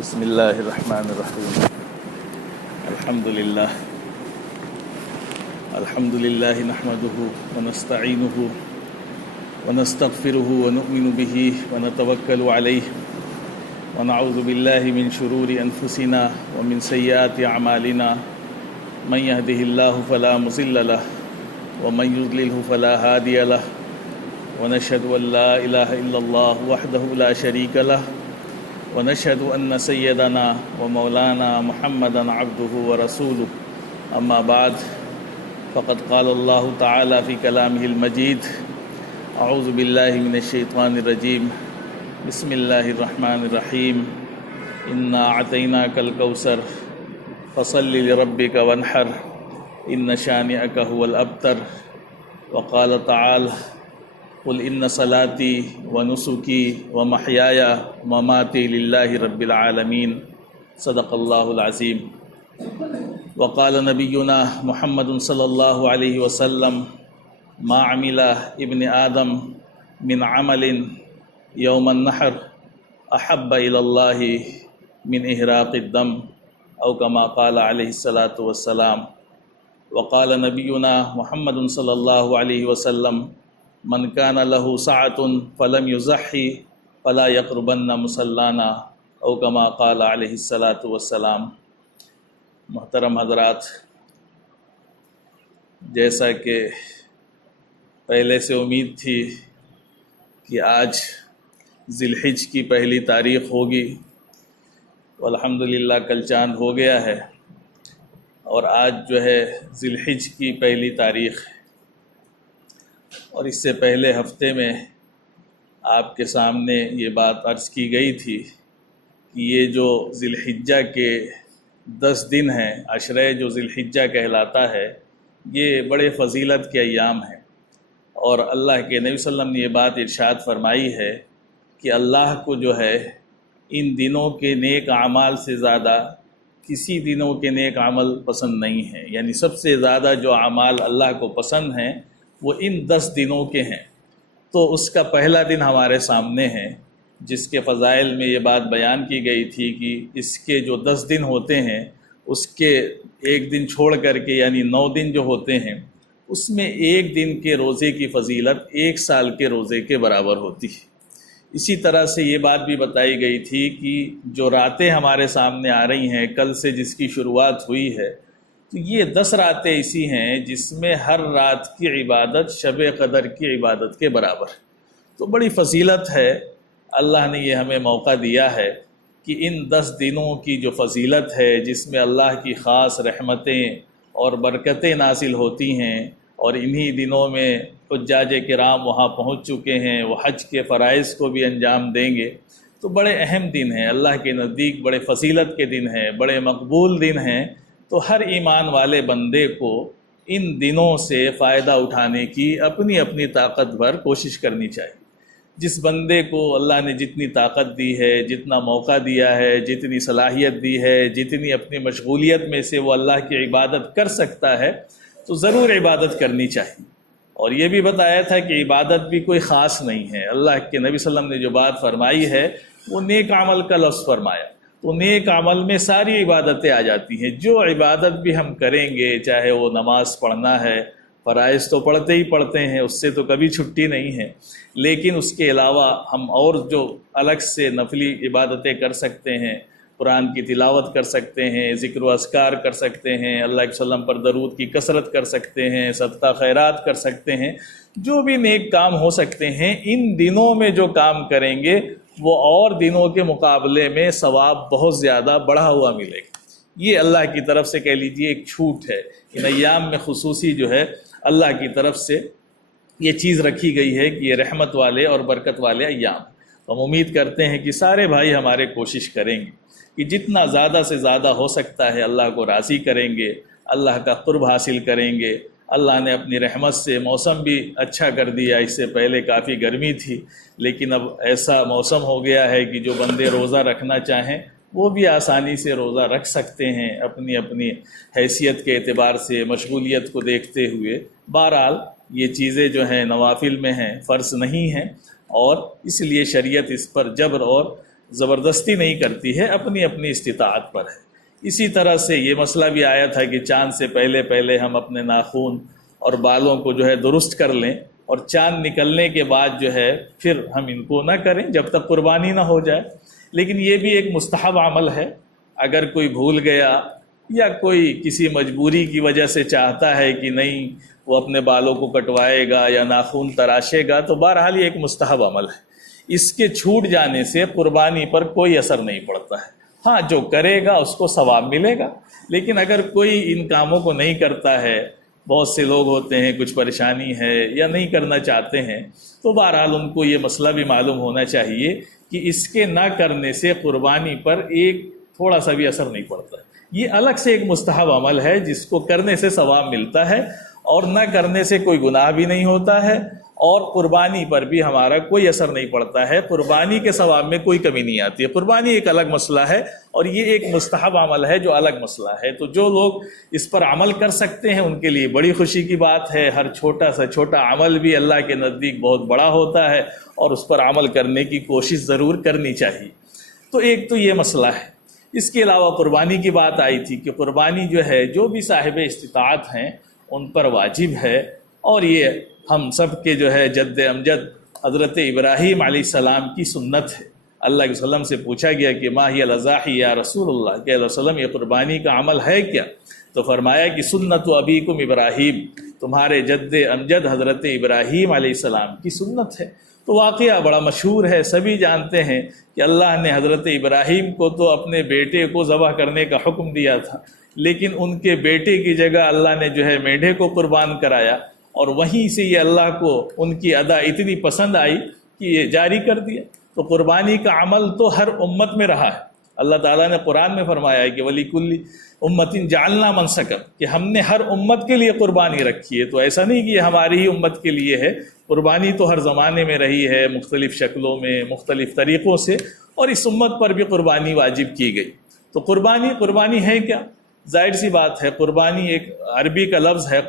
بسم اللہ الرحمن الرحیم الحمد للہ نحمده ونستعینه ونستغفره ونؤمن به ونتوکل علیہ ونعوذ باللہ من شرور انفسنا ومن سیئات اعمالنا من يهده اللہ فلا مضل له ومن يضلله فلا هادی له ونشهد ان لا الہ الا اللہ وحدہ لا شریک له ونشهد أن سيدنا ومولانا محمدا عبده ورسوله أما بعد فقد قال الله تعالى في كلامه المجيد أعوذ بالله من الشيطان الرجيم بسم الله الرحمن الرحيم إنا أعطيناك الكوثر فصل لربك وانحر إن شانئك هو الأبتر وقال تعالى قل ان صلاتي ونسكي ومحياي ومماتي لله رب العالمين صدق الله العظيم وقال نبينا محمد صلى الله عليه وسلم ما عمل ابن آدم من عمل يوم النحر أحب إلى الله من إهراق الدم أو كما قال عليه الصلاة والسلام وقال نبينا محمد صلى الله عليه وسلم من كان له سعة فلم يزحي فلا يقربن مصلانا او كما قال علیہ الصلاۃ والسلام۔ محترم حضرات، جیسا کہ پہلے سے امید تھی کہ آج ذی الحج کی پہلی تاریخ ہوگی، والحمدللہ کل چاند ہو گیا ہے اور آج جو ہے ذی الحج کی پہلی تاریخ ہے۔ اور اس سے پہلے ہفتے میں آپ کے سامنے یہ بات عرض کی گئی تھی کہ یہ جو ذی الحجہ کے 10 دن ہیں، عشرہ جو ذی الحجہ کہلاتا ہے، یہ بڑے فضیلت کے ایام ہیں، اور اللہ کے نبی صلی اللہ علیہ وسلم نے یہ بات ارشاد فرمائی ہے کہ اللہ کو جو ہے ان دنوں کے نیک اعمال سے زیادہ کسی دنوں کے نیک عمل پسند نہیں ہیں، یعنی سب سے زیادہ جو اعمال اللہ کو پسند ہیں وہ ان 10 دنوں کے ہیں۔ تو اس کا پہلا دن ہمارے سامنے ہے، جس کے فضائل میں یہ بات بیان کی گئی تھی کہ اس کے جو 10 دن ہوتے ہیں اس کے ایک دن چھوڑ کر کے یعنی 9 دن جو ہوتے ہیں، اس میں ایک دن کے روزے کی فضیلت 1 سال کے روزے کے برابر ہوتی ہے۔ اسی طرح سے یہ بات بھی بتائی گئی تھی کہ جو راتیں ہمارے سامنے آ رہی ہیں، کل سے جس کی شروعات ہوئی ہے، تو یہ 10 راتیں ایسی ہیں جس میں ہر رات کی عبادت شب قدر کی عبادت کے برابر، تو بڑی فضیلت ہے۔ اللہ نے یہ ہمیں موقع دیا ہے کہ ان 10 دنوں کی جو فضیلت ہے، جس میں اللہ کی خاص رحمتیں اور برکتیں نازل ہوتی ہیں، اور انہی دنوں میں حجاج کرام وہاں پہنچ چکے ہیں، وہ حج کے فرائض کو بھی انجام دیں گے، تو بڑے اہم دن ہیں، اللہ کے نزدیک بڑے فضیلت کے دن ہیں، بڑے مقبول دن ہیں۔ تو ہر ایمان والے بندے کو ان دنوں سے فائدہ اٹھانے کی اپنی اپنی طاقت بھر کوشش کرنی چاہیے۔ جس بندے کو اللہ نے جتنی طاقت دی ہے، جتنا موقع دیا ہے، جتنی صلاحیت دی ہے، جتنی اپنی مشغولیت میں سے وہ اللہ کی عبادت کر سکتا ہے، تو ضرور عبادت کرنی چاہیے۔ اور یہ بھی بتایا تھا کہ عبادت بھی کوئی خاص نہیں ہے، اللہ کے نبی صلی اللہ علیہ وسلم نے جو بات فرمائی ہے وہ نیک عمل کا لفظ فرمایا، تو نیک عمل میں ساری عبادتیں آ جاتی ہیں۔ جو عبادت بھی ہم کریں گے، چاہے وہ نماز پڑھنا ہے، فرائض تو پڑھتے ہی پڑھتے ہیں، اس سے تو کبھی چھٹی نہیں ہے، لیکن اس کے علاوہ ہم اور جو الگ سے نفلی عبادتیں کر سکتے ہیں، قرآن کی تلاوت کر سکتے ہیں، ذکر و اذکار کر سکتے ہیں، اللہ کے وسلم پر درود کی کثرت کر سکتے ہیں، صدقہ خیرات کر سکتے ہیں، جو بھی نیک کام ہو سکتے ہیں، ان دنوں میں جو کام کریں گے وہ اور دنوں کے مقابلے میں ثواب بہت زیادہ بڑھا ہوا ملے گا۔ یہ اللہ کی طرف سے کہہ لیجیے ایک چھوٹ ہے، ان ایام میں خصوصی جو ہے اللہ کی طرف سے یہ چیز رکھی گئی ہے کہ یہ رحمت والے اور برکت والے ایام۔ ہم امید کرتے ہیں کہ سارے بھائی ہمارے کوشش کریں گے کہ جتنا زیادہ سے زیادہ ہو سکتا ہے اللہ کو راضی کریں گے، اللہ کا قرب حاصل کریں گے۔ اللہ نے اپنی رحمت سے موسم بھی اچھا کر دیا، اس سے پہلے کافی گرمی تھی، لیکن اب ایسا موسم ہو گیا ہے کہ جو بندے روزہ رکھنا چاہیں وہ بھی آسانی سے روزہ رکھ سکتے ہیں، اپنی اپنی حیثیت کے اعتبار سے، مشغولیت کو دیکھتے ہوئے۔ بہرحال یہ چیزیں جو ہیں نوافل میں ہیں، فرض نہیں ہیں، اور اس لیے شریعت اس پر جبر اور زبردستی نہیں کرتی ہے، اپنی اپنی استطاعت پر ہے۔ اسی طرح سے یہ مسئلہ بھی آیا تھا کہ چاند سے پہلے پہلے ہم اپنے ناخن اور بالوں کو جو ہے درست کر لیں، اور چاند نکلنے کے بعد جو ہے پھر ہم ان کو نہ کریں جب تک قربانی نہ ہو جائے۔ لیکن یہ بھی ایک مستحب عمل ہے، اگر کوئی بھول گیا یا کوئی کسی مجبوری کی وجہ سے چاہتا ہے کہ نہیں وہ اپنے بالوں کو کٹوائے گا یا ناخن تراشے گا، تو بہرحال یہ ایک مستحب عمل ہے، اس کے چھوٹ جانے سے قربانی پر کوئی اثر نہیں پڑتا ہے۔ ہاں جو کرے گا اس کو ثواب ملے گا، لیکن اگر کوئی ان کاموں کو نہیں کرتا ہے، بہت سے لوگ ہوتے ہیں کچھ پریشانی ہے یا نہیں کرنا چاہتے ہیں، تو بہرحال ان کو یہ مسئلہ بھی معلوم ہونا چاہیے کہ اس کے نہ کرنے سے قربانی پر ایک تھوڑا سا بھی اثر نہیں پڑتا۔ یہ الگ سے ایک مستحب عمل ہے جس کو کرنے سے ثواب ملتا ہے، اور نہ کرنے سے کوئی گناہ بھی نہیں ہوتا ہے، اور قربانی پر بھی ہمارا کوئی اثر نہیں پڑتا ہے، قربانی کے ثواب میں کوئی کمی نہیں آتی ہے۔ قربانی ایک الگ مسئلہ ہے اور یہ ایک مستحب عمل ہے جو الگ مسئلہ ہے۔ تو جو لوگ اس پر عمل کر سکتے ہیں ان کے لیے بڑی خوشی کی بات ہے۔ ہر چھوٹا سا چھوٹا عمل بھی اللہ کے نزدیک بہت بڑا ہوتا ہے، اور اس پر عمل کرنے کی کوشش ضرور کرنی چاہیے۔ تو ایک تو یہ مسئلہ ہے۔ اس کے علاوہ قربانی کی بات آئی تھی کہ قربانی جو ہے جو بھی صاحب استطاعت ہیں ان پر واجب ہے، اور یہ ہم سب کے جو ہے جد امجد حضرت ابراہیم علیہ السلام کی سنت ہے۔ اللہ کے وسلم سے پوچھا گیا کہ ما ہی الاضاحی یا رسول اللہ، کہ علیہ وسلم یہ قربانی کا عمل ہے کیا؟ تو فرمایا کہ سنت ابیکم ابراہیم، تمہارے جد امجد حضرت ابراہیم علیہ السلام کی سنت ہے۔ تو واقعہ بڑا مشہور ہے، سبھی جانتے ہیں کہ اللہ نے حضرت ابراہیم کو تو اپنے بیٹے کو ذبح کرنے کا حکم دیا تھا، لیکن ان کے بیٹے کی جگہ اللہ نے جو ہے میڈھے کو قربان کرایا، اور وہیں سے یہ اللہ کو ان کی ادا اتنی پسند آئی کہ یہ جاری کر دیا۔ تو قربانی کا عمل تو ہر امت میں رہا ہے۔ اللہ تعالیٰ نے قرآن میں فرمایا ہے کہ وَلِكُلِّ أُمَّةٍ جَعَلْنَا مَنسَكًا، کہ ہم نے ہر امت کے لیے قربانی رکھی ہے۔ تو ایسا نہیں کہ یہ ہماری ہی امت کے لیے ہے، قربانی تو ہر زمانے میں رہی ہے، مختلف شکلوں میں، مختلف طریقوں سے، اور اس امت پر بھی قربانی واجب کی گئی۔ تو قربانی ہے کیا؟ ظاہر سی بات ہے، قربانی ایک عربی کا لفظ ہے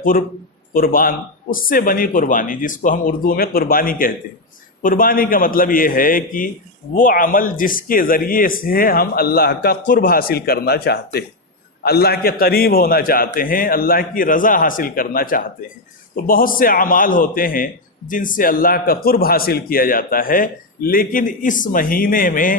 قربان، اس سے بنی قربانی، جس کو ہم اردو میں قربانی کہتے ہیں۔ قربانی کا مطلب یہ ہے کہ وہ عمل جس کے ذریعے سے ہم اللہ کا قرب حاصل کرنا چاہتے ہیں، اللہ کے قریب ہونا چاہتے ہیں، اللہ کی رضا حاصل کرنا چاہتے ہیں۔ تو بہت سے اعمال ہوتے ہیں جن سے اللہ کا قرب حاصل کیا جاتا ہے، لیکن اس مہینے میں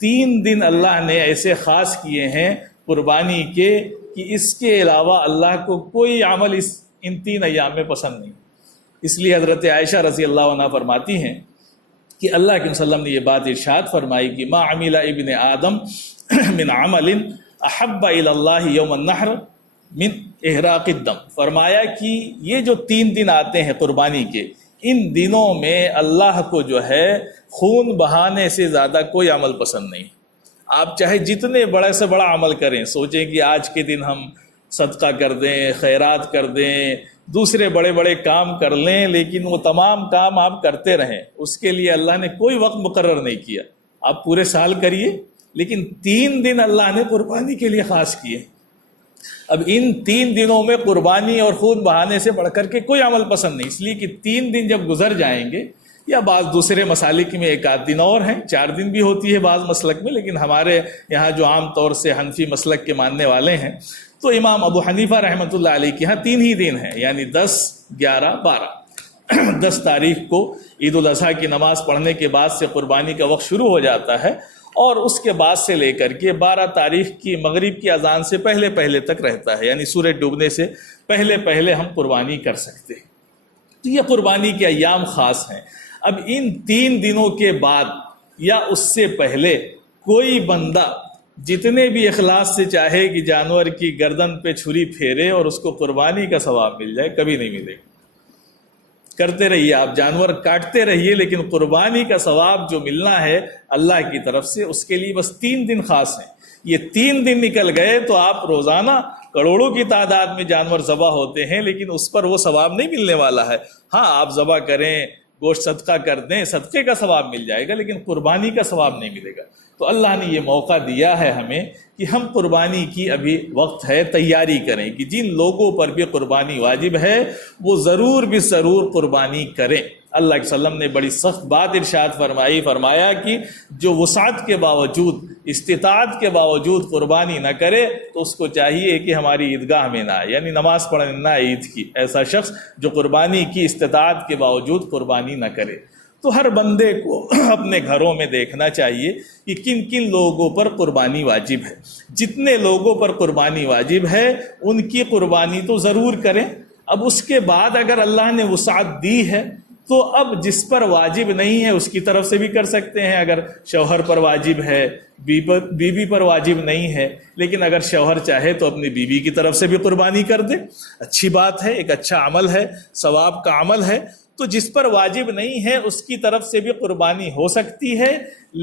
3 دن اللہ نے ایسے خاص کیے ہیں قربانی کے کہ اس کے علاوہ اللہ کو کوئی عمل ان 3 ایام میں پسند نہیں۔ اس لیے حضرت عائشہ رضی اللہ عنہ فرماتی ہیں کہ اللہ کے وسلم نے یہ بات ارشاد فرمائی کہ ما عمل ابن آدم من عمل احب الی اللہ یوم النحر من احراق الدم، فرمایا کہ یہ جو 3 دن آتے ہیں قربانی کے، ان دنوں میں اللہ کو جو ہے خون بہانے سے زیادہ کوئی عمل پسند نہیں۔ آپ چاہے جتنے بڑے سے بڑا عمل کریں، سوچیں کہ آج کے دن ہم صدقہ کر دیں، خیرات کر دیں، دوسرے بڑے بڑے کام کر لیں، لیکن وہ تمام کام آپ کرتے رہیں، اس کے لیے اللہ نے کوئی وقت مقرر نہیں کیا۔ آپ پورے سال کریے، لیکن 3 دن اللہ نے قربانی کے لیے خاص کیے۔ اب ان 3 دنوں میں قربانی اور خون بہانے سے بڑھ کر کے کوئی عمل پسند نہیں، اس لیے کہ 3 دن جب گزر جائیں گے، یا بعض دوسرے مسالک میں 1 دن اور ہیں، 4 دن بھی ہوتی ہے بعض مسلک میں، لیکن ہمارے یہاں جو عام طور سے حنفی مسلک کے ماننے والے ہیں، تو امام ابو حنیفہ رحمۃ اللہ علیہ کے ہاں 3 ہی دن ہیں، یعنی 10، 11، 12۔ 10 تاریخ کو عید الاضحیٰ کی نماز پڑھنے کے بعد سے قربانی کا وقت شروع ہو جاتا ہے، اور اس کے بعد سے لے کر کے 12 تاریخ کی مغرب کی اذان سے پہلے تک رہتا ہے، یعنی سورج ڈوبنے سے پہلے ہم قربانی کر سکتے ہیں۔ تو یہ قربانی کے ایام خاص ہیں۔ اب ان 3 دنوں کے بعد یا اس سے پہلے کوئی بندہ جتنے بھی اخلاص سے چاہے کہ جانور کی گردن پہ چھری پھیرے اور اس کو قربانی کا ثواب مل جائے، کبھی نہیں ملے گا۔ کرتے رہیے، آپ جانور کاٹتے رہیے، لیکن قربانی کا ثواب جو ملنا ہے اللہ کی طرف سے، اس کے لیے بس 3 دن خاص ہیں۔ یہ 3 دن نکل گئے تو آپ روزانہ کروڑوں کی تعداد میں جانور ذبح ہوتے ہیں، لیکن اس پر وہ ثواب نہیں ملنے والا ہے۔ ہاں، آپ ذبح کریں، گوشت صدقہ کر دیں، صدقے کا ثواب مل جائے گا، لیکن قربانی کا ثواب نہیں ملے گا۔ تو اللہ نے یہ موقع دیا ہے ہمیں کہ ہم قربانی کی ابھی وقت ہے، تیاری کریں کہ جن لوگوں پر بھی قربانی واجب ہے وہ ضرور قربانی کریں۔ اللہ کے وسلم نے بڑی سخت بات ارشاد فرمایا کہ جو وسعت کے باوجود، استطاعت کے باوجود قربانی نہ کرے تو اس کو چاہیے کہ ہماری عیدگاہ میں نہ آئے، یعنی نماز پڑھنے نہ آئے عید کی۔ ایسا شخص جو قربانی کی استطاعت کے باوجود قربانی نہ کرے۔ تو ہر بندے کو اپنے گھروں میں دیکھنا چاہیے کہ کن کن لوگوں پر قربانی واجب ہے۔ جتنے لوگوں پر قربانی واجب ہے ان کی قربانی تو ضرور کریں۔ اب اس کے بعد اگر اللہ نے وسعت دی ہے تو اب جس پر واجب نہیں ہے اس کی طرف سے بھی کر سکتے ہیں۔ اگر شوہر پر واجب ہے، بیوی پر واجب نہیں ہے، لیکن اگر شوہر چاہے تو اپنی بیوی کی طرف سے بھی قربانی کر دے، اچھی بات ہے، ایک اچھا عمل ہے، ثواب کا عمل ہے۔ تو جس پر واجب نہیں ہے اس کی طرف سے بھی قربانی ہو سکتی ہے،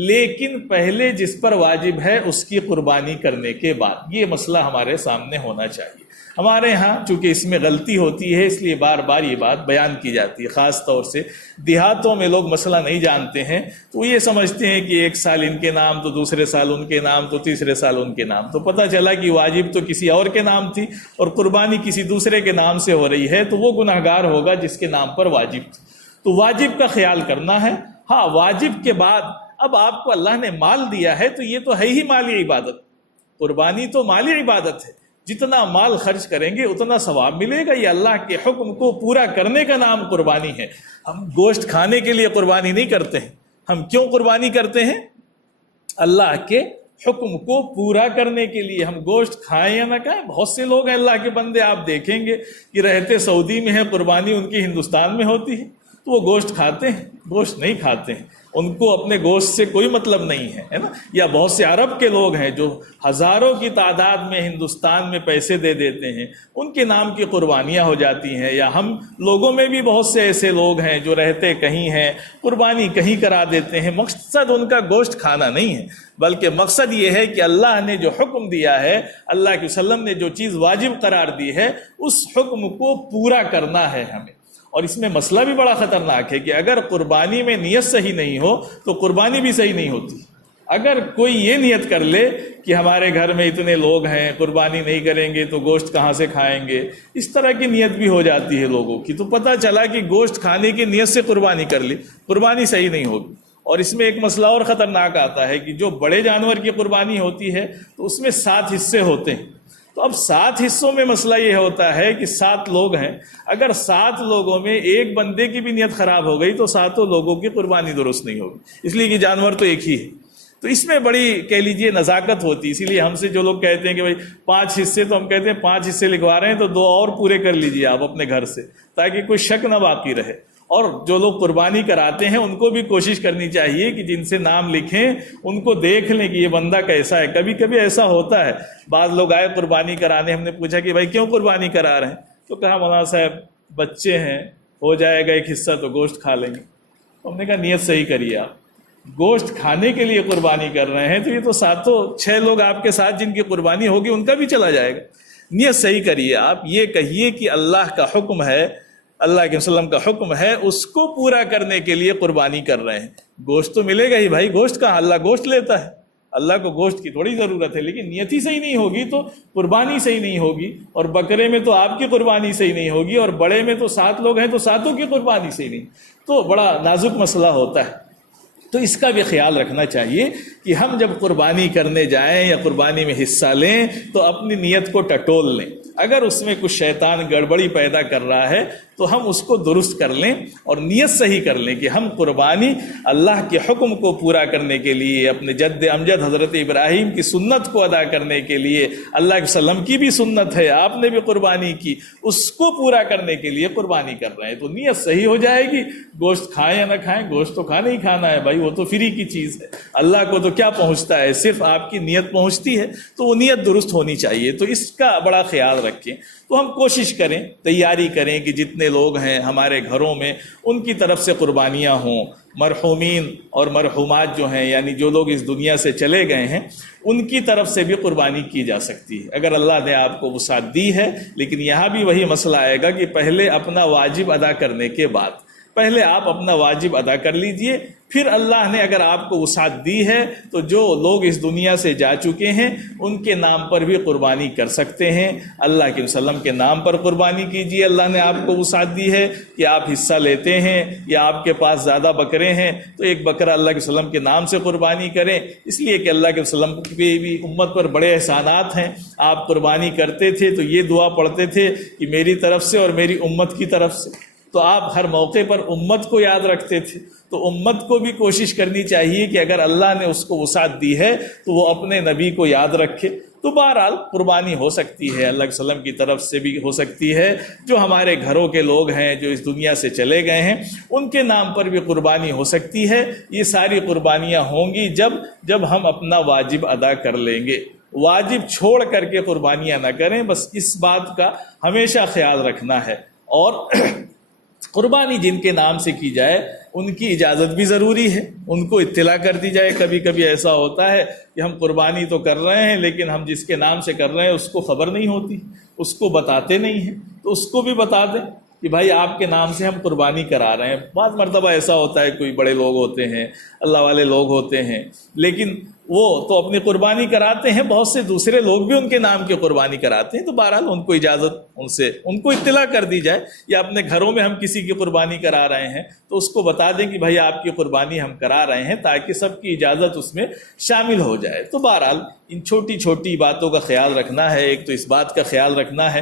لیکن پہلے جس پر واجب ہے اس کی قربانی کرنے کے بعد۔ یہ مسئلہ ہمارے سامنے ہونا چاہیے۔ ہمارے ہاں چونکہ اس میں غلطی ہوتی ہے اس لیے بار بار یہ بات بیان کی جاتی ہے، خاص طور سے دیہاتوں میں لوگ مسئلہ نہیں جانتے ہیں تو یہ سمجھتے ہیں کہ ایک سال ان کے نام تو دوسرے سال ان کے نام تو تیسرے سال ان کے نام، تو پتہ چلا کہ واجب تو کسی اور کے نام تھی اور قربانی کسی دوسرے کے نام سے ہو رہی ہے، تو وہ گناہگار ہوگا جس کے نام پر واجب تھی۔ تو واجب کا خیال کرنا ہے۔ ہاں، واجب کے بعد اب آپ کو اللہ نے مال دیا ہے تو یہ تو ہے ہی مالی عبادت، قربانی تو مالی عبادت ہے، جتنا مال خرچ کریں گے اتنا ثواب ملے گا۔ یہ اللہ کے حکم کو پورا کرنے کا نام قربانی ہے۔ ہم گوشت کھانے کے لیے قربانی نہیں کرتے ہیں، ہم کیوں قربانی کرتے ہیں؟ اللہ کے حکم کو پورا کرنے کے لیے۔ ہم گوشت کھائیں یا نہ کھائیں، بہت سے لوگ ہیں اللہ کے بندے، آپ دیکھیں گے کہ رہتے سعودی میں ہیں، قربانی ان کی ہندوستان میں ہوتی ہے تو وہ گوشت کھاتے ہیں، گوشت نہیں کھاتے ہیں، ان کو اپنے گوشت سے کوئی مطلب نہیں ہے نا۔ یا بہت سے عرب کے لوگ ہیں جو ہزاروں کی تعداد میں ہندوستان میں پیسے دے دیتے ہیں، ان کے نام کی قربانیاں ہو جاتی ہیں۔ یا ہم لوگوں میں بھی بہت سے ایسے لوگ ہیں جو رہتے کہیں ہیں، قربانی کہیں کرا دیتے ہیں۔ مقصد ان کا گوشت کھانا نہیں ہے، بلکہ مقصد یہ ہے کہ اللہ نے جو حکم دیا ہے، اللہ کے وسلم نے جو چیز واجب قرار دی ہے، اس حکم کو پورا کرنا ہے ہمیں۔ اور اس میں مسئلہ بھی بڑا خطرناک ہے کہ اگر قربانی میں نیت صحیح نہیں ہو تو قربانی بھی صحیح نہیں ہوتی۔ اگر کوئی یہ نیت کر لے کہ ہمارے گھر میں اتنے لوگ ہیں، قربانی نہیں کریں گے تو گوشت کہاں سے کھائیں گے، اس طرح کی نیت بھی ہو جاتی ہے لوگوں کی، تو پتہ چلا کہ گوشت کھانے کی نیت سے قربانی کر لی، قربانی صحیح نہیں ہوگی۔ اور اس میں ایک مسئلہ اور خطرناک آتا ہے کہ جو بڑے جانور کی قربانی ہوتی ہے تو اس میں 7 حصے ہوتے ہیں۔ تو اب 7 حصوں میں مسئلہ یہ ہوتا ہے کہ 7 لوگ ہیں، اگر 7 لوگوں میں ایک بندے کی بھی نیت خراب ہو گئی تو 7 لوگوں کی قربانی درست نہیں ہوگی، اس لیے کہ جانور تو ایک ہی ہے۔ تو اس میں بڑی کہہ لیجئے نزاکت ہوتی ہے۔ اسی لیے ہم سے جو لوگ کہتے ہیں کہ بھائی 5 حصے، تو ہم کہتے ہیں 5 حصے لکھوا رہے ہیں تو 2 اور پورے کر لیجئے آپ اپنے گھر سے، تاکہ کوئی شک نہ باقی رہے۔ اور جو لوگ قربانی کراتے ہیں ان کو بھی کوشش کرنی چاہیے کہ جن سے نام لکھیں ان کو دیکھ لیں کہ یہ بندہ کیسا ہے۔ کبھی کبھی ایسا ہوتا ہے، بعض لوگ آئے قربانی کرانے، ہم نے پوچھا کہ بھائی کیوں قربانی کرا رہے ہیں، تو کہا مولانا صاحب بچے ہیں، ہو جائے گا ایک حصہ تو گوشت کھا لیں گے۔ ہم نے کہا نیت صحیح کریے، آپ گوشت کھانے کے لیے قربانی کر رہے ہیں تو یہ تو 6 لوگ آپ کے ساتھ جن کی قربانی ہوگی ان کا بھی چلا جائے گا۔ نیت صحیح کریے، آپ یہ کہیے کہ اللہ کا حکم ہے، اللہ کے وسلم کا حکم ہے، اس کو پورا کرنے کے لیے قربانی کر رہے ہیں۔ گوشت تو ملے گا ہی بھائی، گوشت کا اللہ گوشت لیتا ہے، اللہ کو گوشت کی تھوڑی ضرورت ہے، لیکن نیت ہی صحیح نہیں ہوگی تو قربانی صحیح نہیں ہوگی۔ اور بکرے میں تو آپ کی قربانی صحیح نہیں ہوگی، اور بڑے میں تو 7 لوگ ہیں تو 7 کی قربانی صحیح نہیں، تو بڑا نازک مسئلہ ہوتا ہے۔ تو اس کا بھی خیال رکھنا چاہیے کہ ہم جب قربانی کرنے جائیں یا قربانی میں حصہ لیں تو اپنی نیت کو ٹٹول لیں۔ اگر اس میں کچھ شیطان گڑبڑی پیدا کر رہا ہے تو ہم اس کو درست کر لیں اور نیت صحیح کر لیں کہ ہم قربانی اللہ کے حکم کو پورا کرنے کے لیے، اپنے جد امجد حضرت ابراہیم کی سنت کو ادا کرنے کے لیے، اللہ کے وسلم کی بھی سنت ہے، آپ نے بھی قربانی کی، اس کو پورا کرنے کے لیے قربانی کر رہے ہیں۔ تو نیت صحیح ہو جائے گی، گوشت کھائیں یا نہ کھائیں، گوشت تو کھانا ہی کھانا ہے بھائی، وہ تو فری کی چیز ہے، اللہ کو تو کیا پہنچتا ہے، صرف آپ کی نیت پہنچتی ہے، تو وہ نیت درست ہونی چاہیے۔ تو اس کا بڑا خیال رکھیں۔ تو ہم کوشش کریں، تیاری کریں کہ جتنے لوگ ہیں ہمارے گھروں میں ان کی طرف سے قربانیاں ہوں۔ مرحومین اور مرحومات جو ہیں، یعنی جو لوگ اس دنیا سے چلے گئے ہیں، ان کی طرف سے بھی قربانی کی جا سکتی ہے اگر اللہ نے آپ کو وسعت دی ہے۔ لیکن یہاں بھی وہی مسئلہ آئے گا کہ پہلے اپنا واجب ادا کرنے کے بعد، پہلے آپ اپنا واجب ادا کر لیجئے، پھر اللہ نے اگر آپ کو وسعت دی ہے تو جو لوگ اس دنیا سے جا چکے ہیں ان کے نام پر بھی قربانی کر سکتے ہیں، اللہ کے وسلم کے نام پر قربانی کیجئے۔ اللہ نے آپ کو وسعت دی ہے کہ آپ حصہ لیتے ہیں یا آپ کے پاس زیادہ بکرے ہیں تو ایک بکرا اللہ کے وسلم کے نام سے قربانی کریں، اس لیے کہ اللہ کے وسلم پہ بھی امت پر بڑے احسانات ہیں۔ آپ قربانی کرتے تھے تو یہ دعا پڑھتے تھے کہ میری طرف سے اور میری امت کی طرف سے، تو آپ ہر موقع پر امت کو یاد رکھتے تھے، تو امت کو بھی کوشش کرنی چاہیے کہ اگر اللہ نے اس کو وسعت دی ہے تو وہ اپنے نبی کو یاد رکھے۔ تو بہرحال قربانی ہو سکتی ہے، اللہ کے وسلم کی طرف سے بھی ہو سکتی ہے، جو ہمارے گھروں کے لوگ ہیں جو اس دنیا سے چلے گئے ہیں ان کے نام پر بھی قربانی ہو سکتی ہے۔ یہ ساری قربانیاں ہوں گی جب ہم اپنا واجب ادا کر لیں گے۔ واجب چھوڑ کر کے قربانیاں نہ کریں، بس اس بات کا ہمیشہ خیال رکھنا ہے۔ اور قربانی جن کے نام سے کی جائے ان کی اجازت بھی ضروری ہے، ان کو اطلاع کر دی جائے۔ کبھی کبھی ایسا ہوتا ہے کہ ہم قربانی تو کر رہے ہیں لیکن ہم جس کے نام سے کر رہے ہیں اس کو خبر نہیں ہوتی، اس کو بتاتے نہیں ہیں، تو اس کو بھی بتا دیں کہ بھائی آپ کے نام سے ہم قربانی کرا رہے ہیں۔ بعض مرتبہ ایسا ہوتا ہے کوئی بڑے لوگ ہوتے ہیں، اللہ والے لوگ ہوتے ہیں، لیکن وہ تو اپنی قربانی کراتے ہیں، بہت سے دوسرے لوگ بھی ان کے نام کی قربانی کراتے ہیں، تو بہرحال ان کو اجازت ان کو اطلاع کر دی جائے، یا اپنے گھروں میں ہم کسی کی قربانی کرا رہے ہیں تو اس کو بتا دیں کہ بھائی آپ کی قربانی ہم کرا رہے ہیں، تاکہ سب کی اجازت اس میں شامل ہو جائے۔ تو بہرحال ان چھوٹی چھوٹی باتوں کا خیال رکھنا ہے۔ ایک تو اس بات کا خیال رکھنا ہے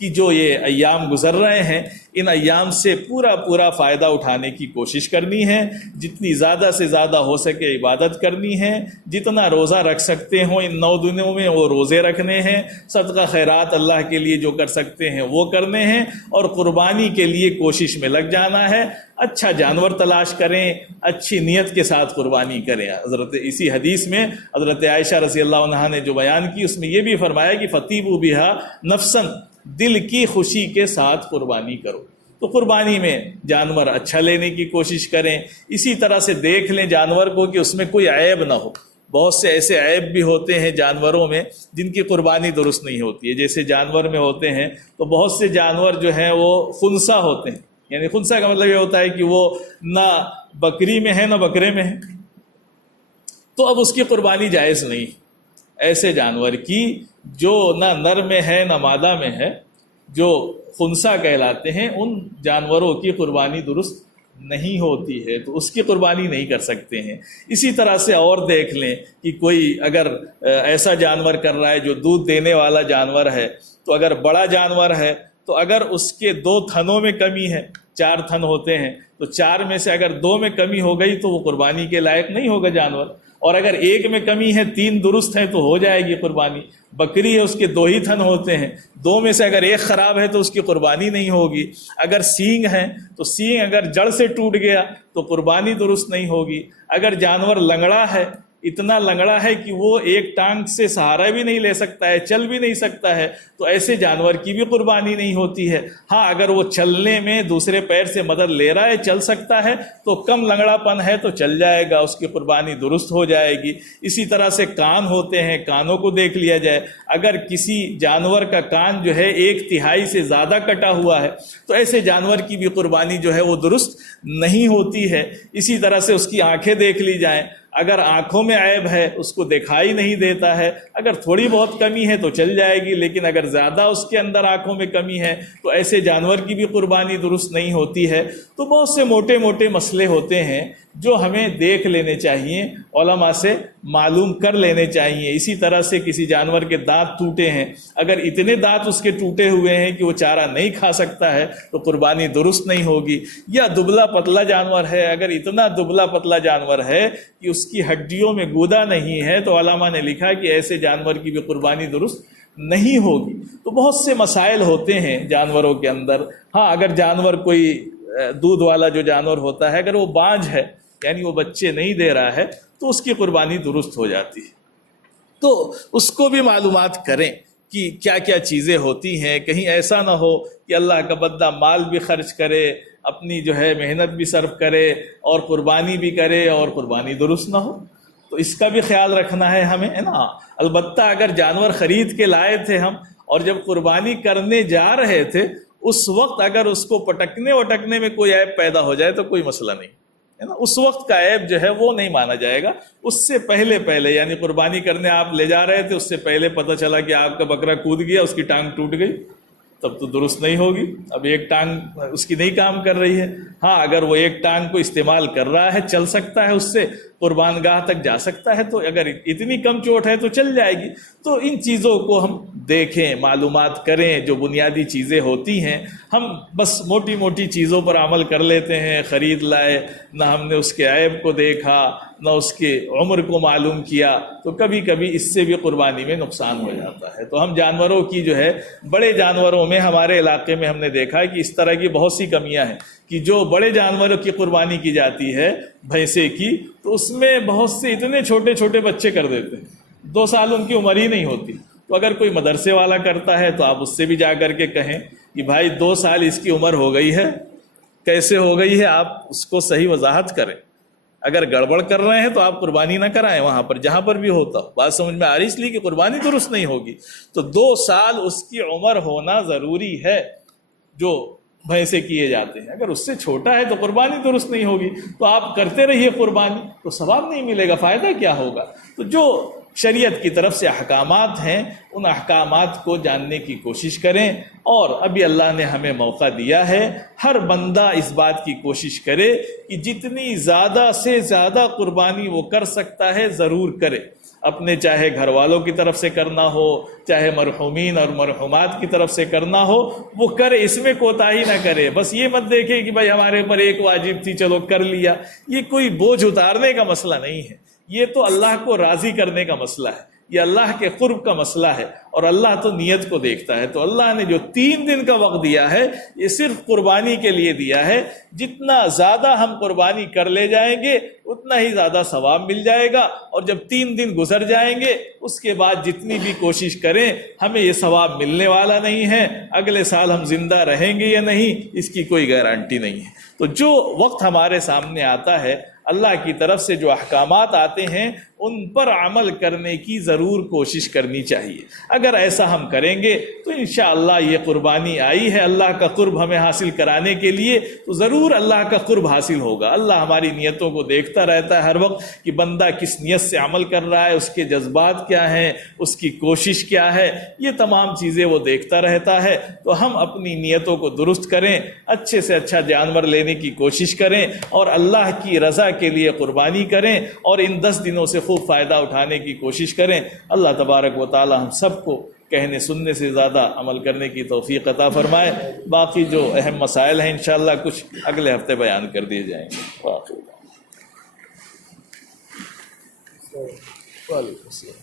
کہ جو یہ ایام گزر رہے ہیں ان ایام سے پورا فائدہ اٹھانے کی کوشش کرنی ہے، جتنی زیادہ سے زیادہ ہو سکے عبادت کرنی ہے، جتنا روزہ رکھ سکتے ہوں ان 9 دنوں میں وہ روزے رکھنے ہیں، صدقہ خیرات اللہ کے لیے جو کر سکتے ہیں وہ کرنے ہیں، اور قربانی کے لیے کوشش میں لگ جانا ہے۔ اچھا جانور تلاش کریں، اچھی نیت کے ساتھ قربانی کریں۔ اسی حدیث میں حضرت عائشہ رضی اللہ عنہا نے جو بیان کی اس میں یہ بھی فرمایا کہ فطیبوا بہا نفسن، دل کی خوشی کے ساتھ قربانی کرو۔ تو قربانی میں جانور اچھا لینے کی کوشش کریں، اسی طرح سے دیکھ لیں جانور کو کہ اس میں کوئی عیب نہ ہو۔ بہت سے ایسے عیب بھی ہوتے ہیں جانوروں میں جن کی قربانی درست نہیں ہوتی ہے، جیسے جانور میں ہوتے ہیں تو بہت سے جانور جو ہیں وہ خنثی ہوتے ہیں، یعنی خنثی کا مطلب یہ ہوتا ہے کہ وہ نہ بکری میں ہے نہ بکرے میں ہے، تو اب اس کی قربانی جائز نہیں۔ ایسے جانور کی جو نہ نر میں ہے نہ مادہ میں ہے، جو خنثی کہلاتے ہیں، ان جانوروں کی قربانی درست نہیں ہوتی ہے، تو اس کی قربانی نہیں کر سکتے ہیں۔ اسی طرح سے اور دیکھ لیں کہ کوئی اگر ایسا جانور کر رہا ہے جو دودھ دینے والا جانور ہے، تو اگر بڑا جانور ہے تو اگر اس کے 2 تھنوں میں کمی ہے، 4 تھن ہوتے ہیں تو 4 میں سے اگر 2 میں کمی ہو گئی تو وہ قربانی کے لائق نہیں ہوگا جانور، اور اگر 1 میں کمی ہے 3 درست ہیں تو ہو جائے گی قربانی۔ بکری ہے اس کے 2 ہی تھن ہوتے ہیں، 2 میں سے اگر 1 خراب ہے تو اس کی قربانی نہیں ہوگی۔ اگر سینگ ہے تو سینگ اگر جڑ سے ٹوٹ گیا تو قربانی درست نہیں ہوگی۔ اگر جانور لنگڑا ہے، اتنا لنگڑا ہے کہ وہ ایک ٹانگ سے سہارا بھی نہیں لے سکتا ہے، چل بھی نہیں سکتا ہے، تو ایسے جانور کی بھی قربانی نہیں ہوتی ہے۔ ہاں اگر وہ چلنے میں دوسرے پیر سے مدد لے رہا ہے، چل سکتا ہے، تو کم لنگڑا پن ہے تو چل جائے گا، اس کی قربانی درست ہو جائے گی۔ اسی طرح سے کان ہوتے ہیں، کانوں کو دیکھ لیا جائے، اگر کسی جانور کا کان جو ہے 1/3 سے زیادہ کٹا ہوا ہے تو ایسے جانور کی بھی قربانی جو ہے وہ درست نہیں ہوتی ہے۔ اسی طرح سے اس کی آنکھیں دیکھ لی جائیں، اگر آنکھوں میں عیب ہے، اس کو دکھائی نہیں دیتا ہے، اگر تھوڑی بہت کمی ہے تو چل جائے گی، لیکن اگر زیادہ اس کے اندر آنکھوں میں کمی ہے تو ایسے جانور کی بھی قربانی درست نہیں ہوتی ہے۔ تو بہت سے موٹے موٹے مسئلے ہوتے ہیں جو ہمیں دیکھ لینے چاہیے، علماء سے معلوم کر لینے چاہیے۔ اسی طرح سے کسی جانور کے دانت ٹوٹے ہیں، اگر اتنے دانت اس کے ٹوٹے ہوئے ہیں کہ وہ چارہ نہیں کھا سکتا ہے تو قربانی درست نہیں ہوگی۔ یا دبلا پتلا جانور ہے، اگر اتنا دبلا پتلا جانور ہے کہ اس کی ہڈیوں میں گودا نہیں ہے تو علماء نے لکھا کہ ایسے جانور کی بھی قربانی درست نہیں ہوگی۔ تو بہت سے مسائل ہوتے ہیں جانوروں کے اندر۔ ہاں اگر جانور کوئی دودھ والا جو جانور ہوتا ہے، اگر وہ بانجھ ہے یعنی وہ بچے نہیں دے رہا ہے تو اس کی قربانی درست ہو جاتی ہے۔ تو اس کو بھی معلومات کریں کہ کیا کیا چیزیں ہوتی ہیں، کہیں ایسا نہ ہو کہ اللہ کا بندہ مال بھی خرچ کرے، اپنی جو ہے محنت بھی صرف کرے اور قربانی بھی کرے اور قربانی درست نہ ہو۔ تو اس کا بھی خیال رکھنا ہے ہمیں، ہے نا۔ البتہ اگر جانور خرید کے لائے تھے ہم اور جب قربانی کرنے جا رہے تھے اس وقت اگر اس کو پٹکنے وٹکنے میں کوئی عیب پیدا ہو جائے تو کوئی مسئلہ نہیں ہے نا، اس وقت کا عیب جو ہے وہ نہیں مانا جائے گا. اس سے پہلے یعنی قربانی کرنے آپ لے جا رہے تھے، اس سے پہلے پتہ چلا کہ آپ کا بکرا کود گیا، اس کی ٹانگ ٹوٹ گئی، تب تو درست نہیں ہوگی. اب ایک ٹانگ اس کی نہیں کام کر رہی ہے. ہاں اگر وہ ایک ٹانگ کو استعمال کر رہا ہے، چل سکتا ہے، اس سے قربان گاہ تک جا سکتا ہے، تو اگر اتنی کم چوٹ ہے تو چل جائے گی. تو ان چیزوں کو ہم دیکھیں، معلومات کریں. جو بنیادی چیزیں ہوتی ہیں ہم بس موٹی موٹی چیزوں پر عمل کر لیتے ہیں. خرید لائے، نہ ہم نے اس کے عیب کو دیکھا، نہ اس کے عمر کو معلوم کیا، تو کبھی کبھی اس سے بھی قربانی میں نقصان ہو جاتا ہے. تو ہم جانوروں کی جو ہے، بڑے جانوروں میں ہمارے علاقے میں ہم نے دیکھا ہے کہ اس طرح کی بہت سی کمیاں ہیں کہ جو بڑے جانوروں کی قربانی کی جاتی ہے بھینسے کی، تو اس میں بہت سے اتنے چھوٹے چھوٹے بچے کر دیتے ہیں، 2 سال ان کی عمر ہی نہیں ہوتی. تو اگر کوئی مدرسے والا کرتا ہے تو آپ اس سے بھی جا کر کے کہیں کہ بھائی 2 سال اس کی عمر ہو گئی ہے، کیسے ہو گئی ہے، آپ اس کو صحیح وضاحت کریں. اگر گڑبڑ کر رہے ہیں تو آپ قربانی نہ کرائیں وہاں پر جہاں پر بھی ہوتا. بات سمجھ میں آ رہی؟ اس لیے کہ قربانی درست نہیں ہوگی. تو 2 سال اس کی عمر ہونا ضروری ہے جو بھینسے کیے جاتے ہیں. اگر اس سے چھوٹا ہے تو قربانی درست نہیں ہوگی. تو آپ کرتے رہیے قربانی، تو ثواب نہیں ملے گا، فائدہ کیا ہوگا؟ تو جو شریعت کی طرف سے احکامات ہیں ان احکامات کو جاننے کی کوشش کریں. اور ابھی اللہ نے ہمیں موقع دیا ہے، ہر بندہ اس بات کی کوشش کرے کہ جتنی زیادہ سے زیادہ قربانی وہ کر سکتا ہے ضرور کرے. اپنے چاہے گھر والوں کی طرف سے کرنا ہو، چاہے مرحومین اور مرحومات کی طرف سے کرنا ہو، وہ کرے، اس میں کوتاہی نہ کرے. بس یہ مت دیکھے کہ بھائی ہمارے اوپر ایک واجب تھی چلو کر لیا. یہ کوئی بوجھ اتارنے کا مسئلہ نہیں ہے، یہ تو اللہ کو راضی کرنے کا مسئلہ ہے، یہ اللہ کے قرب کا مسئلہ ہے. اور اللہ تو نیت کو دیکھتا ہے. تو اللہ نے جو 3 دن کا وقت دیا ہے یہ صرف قربانی کے لیے دیا ہے. جتنا زیادہ ہم قربانی کر لے جائیں گے اتنا ہی زیادہ ثواب مل جائے گا. اور جب 3 دن گزر جائیں گے اس کے بعد جتنی بھی کوشش کریں ہمیں یہ ثواب ملنے والا نہیں ہے. اگلے سال ہم زندہ رہیں گے یا نہیں اس کی کوئی گارنٹی نہیں ہے. تو جو وقت ہمارے سامنے آتا ہے، اللہ کی طرف سے جو احکامات آتے ہیں ان پر عمل کرنے کی ضرور کوشش کرنی چاہیے. اگر ایسا ہم کریں گے تو انشاءاللہ یہ قربانی آئی ہے اللہ کا قرب ہمیں حاصل کرانے کے لیے، تو ضرور اللہ کا قرب حاصل ہوگا. اللہ ہماری نیتوں کو دیکھتا رہتا ہے ہر وقت کہ بندہ کس نیت سے عمل کر رہا ہے، اس کے جذبات کیا ہیں، اس کی کوشش کیا ہے، یہ تمام چیزیں وہ دیکھتا رہتا ہے. تو ہم اپنی نیتوں کو درست کریں، اچھے سے اچھا جانور لینے کی کوشش کریں اور اللہ کی رضا کے لیے قربانی کریں اور ان 10 دنوں سے خوب فائدہ اٹھانے کی کوشش کریں. اللہ تبارک و تعالی ہم سب کو کہنے سننے سے زیادہ عمل کرنے کی توفیق عطا فرمائے. باقی جو اہم مسائل ہیں انشاءاللہ کچھ اگلے ہفتے بیان کر دیے جائیں گے. وعلیکم السلام.